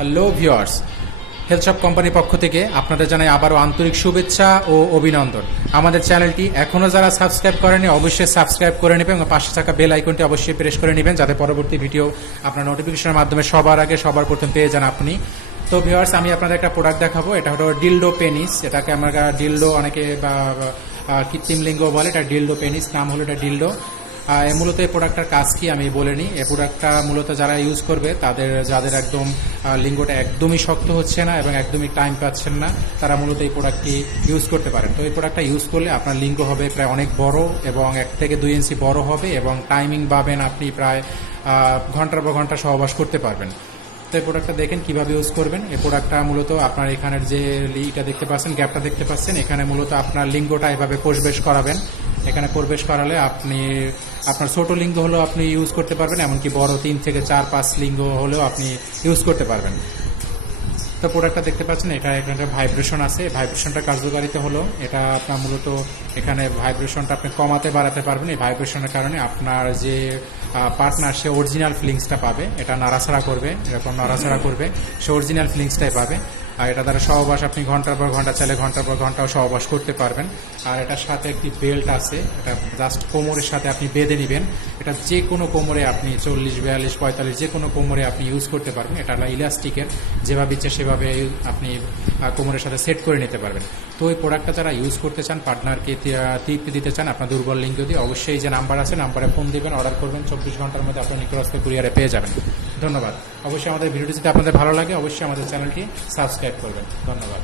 Hello viewers, health shop কোম্পানির পক্ষ থেকে আপনাদের জানাই আবারও আন্তরিক শুভেচ্ছা ও অভিনন্দন। আমাদের চ্যানেলটি এখনও যারা সাবস্ক্রাইব করেনি অবশ্যই সাবস্ক্রাইব করে নেবেন এবং পাশে থাকা বেল আইকনটি অবশ্যই প্রেস করে নেবেন, যাতে পরবর্তী ভিডিও আপনার নোটিফিকেশনের মাধ্যমে সবার আগে সবার প্রথম পেয়ে যান আপনি। তো ভিউয়ার্স, আমি আপনাদের একটা প্রোডাক্ট দেখাবো। এটা হলো ডিলডো পেনিস। এটাকে আমরা ডিলডো অনেকে বা কৃত্রিম লিঙ্গ বলে। এটা ডিলডো পেনিস, নাম হলো এটা ডিলডো। মূলত এই প্রোডাক্টটার কাজ কি আমি বলে নিই। এই প্রোডাক্টটা মূলত যারা ইউজ করবে যাদের একদম লিঙ্গটা একদমই শক্ত হচ্ছে না এবং একদমই টাইম পাচ্ছেন না, তারা মূলত এই প্রোডাক্টটি ইউজ করতে পারেন। তো এই প্রোডাক্টটা ইউজ করলে আপনার লিঙ্গ হবে প্রায় অনেক বড় এবং 1 থেকে 2 ইঞ্চি বড় হবে এবং টাইমিং পাবেন আপনি প্রায় ঘন্টার পর ঘন্টা সহবাস করতে পারবেন। তো এই প্রোডাক্টটা দেখেন কিভাবে ইউজ করবেন। এই প্রোডাক্টটা মূলত আপনার এখানের যে ইটা দেখতে পাচ্ছেন, গ্যাপটা দেখতে পাচ্ছেন, এখানে মূলত আপনার লিঙ্গটা এভাবে প্রবেশ করাবেন। এখানে প্রবেশ করালে আপনার ছোট লিঙ্গ হলেও আপনি ইউজ করতে পারবেন, এমনকি বড় 3 থেকে 4-5 লিঙ্গ হলেও আপনি ইউজ করতে পারবেন। তো প্রোডাক্টটা দেখতে পাচ্ছেন, এখানে ভাইব্রেশন আছে। ভাইব্রেশনটা কার্যকারিতা হলো এটা আপনার মূলত এখানে ভাইব্রেশনটা আপনি কমাতে বাড়াতে পারবেন। এই ভাইব্রেশনের কারণে আপনার যে পার্টনার সে অরিজিনাল ফিলিংসটা পাবে। এটা নাড়াচাড়া করবে, এরকম নাড়াচাড়া করবে, সে অরিজিনাল ফিলিংসটাই পাবে। আর এটা দ্বারা সহবাস আপনি ঘন্টার পর ঘন্টা চাইলে ঘন্টার পর ঘন্টাও সহবাস করতে পারবেন। আর এটার সাথে একটি বেল্ট আছে, এটা জাস্ট কোমরের সাথে আপনি বেঁধে নেবেন। এটা যে কোনো কোমরে আপনি 40, 42, 45 যে কোনো কোমরে আপনি ইউজ করতে পারবেন। এটা হলো ইলাস্টিকের, যেভাবে ইচ্ছে সেভাবে আপনি কোমরের সাথে সেট করে নিতে পারবেন। তো এই প্রোডাক্টটা যারা ইউজ করতে চান, পার্টনারকে তৃপ্তি দিতে চান আপনার দুর্বল লিঙ্গ দিয়ে, অবশ্যই যে নাম্বার আছে নাম্বারে ফোন দিবেন, অর্ডার করবেন, 24 ঘন্টার মধ্যে আপনার নিকটস্থ কুরিয়ারে পেয়ে যাবেন। ধন্যবাদ। অবশ্যই আমাদের ভিডিওটি যদি আপনাদের ভালো লাগে অবশ্যই আমাদের চ্যানেলটি সাবস্ক্রাইব করবেন। ধন্যবাদ।